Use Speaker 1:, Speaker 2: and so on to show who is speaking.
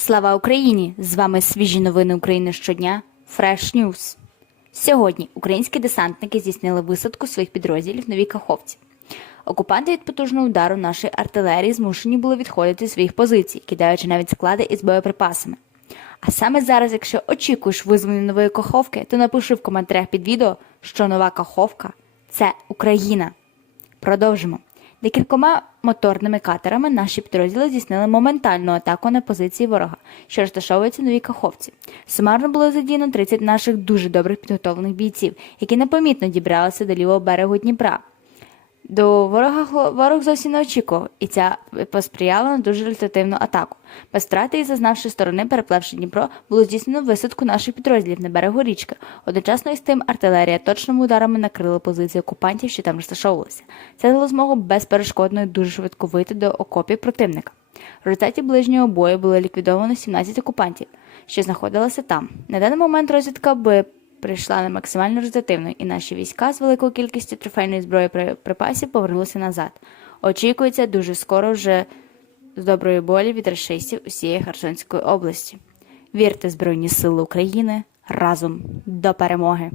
Speaker 1: Слава Україні! З вами свіжі новини України щодня. Fresh News. Сьогодні українські десантники здійснили висадку своїх підрозділів в Новій Каховці. Окупанти від потужного удару нашої артилерії змушені були відходити з своїх позицій, кидаючи навіть склади із боєприпасами. А саме зараз, якщо очікуєш визволення нової каховки, то напиши в коментарях під відео, що нова каховка це Україна. Продовжимо. Декількома моторними катерами наші підрозділи здійснили моментальну атаку на позиції ворога, що розташовуються нові каховці. Сумарно було задіяно 30 наших дуже добрих підготовлених бійців, які непомітно дібралися до лівого берегу Дніпра. До ворога ворог зовсім не очікував, і ця посприяла на дуже результативну атаку. Без втрати і зазнавши сторони, переплевши Дніпро, було здійснено висадку наших підрозділів на берегу річки. Одночасно із тим артилерія точними ударами накрила позиції окупантів, що там розташовувалися. Це дало змогу безперешкодно і дуже швидко вийти до окопів противника. В результаті ближнього бою було ліквідовано 17 окупантів, що знаходилися там. На даний момент розвідка би прийшла на максимально результативно, і наші війська з великою кількістю трофейної зброї при- припасів повернулися назад. Очікується дуже скоро вже з доброї болі від рашистів усієї Херсонської області. Вірте Збройні Сили України разом до перемоги!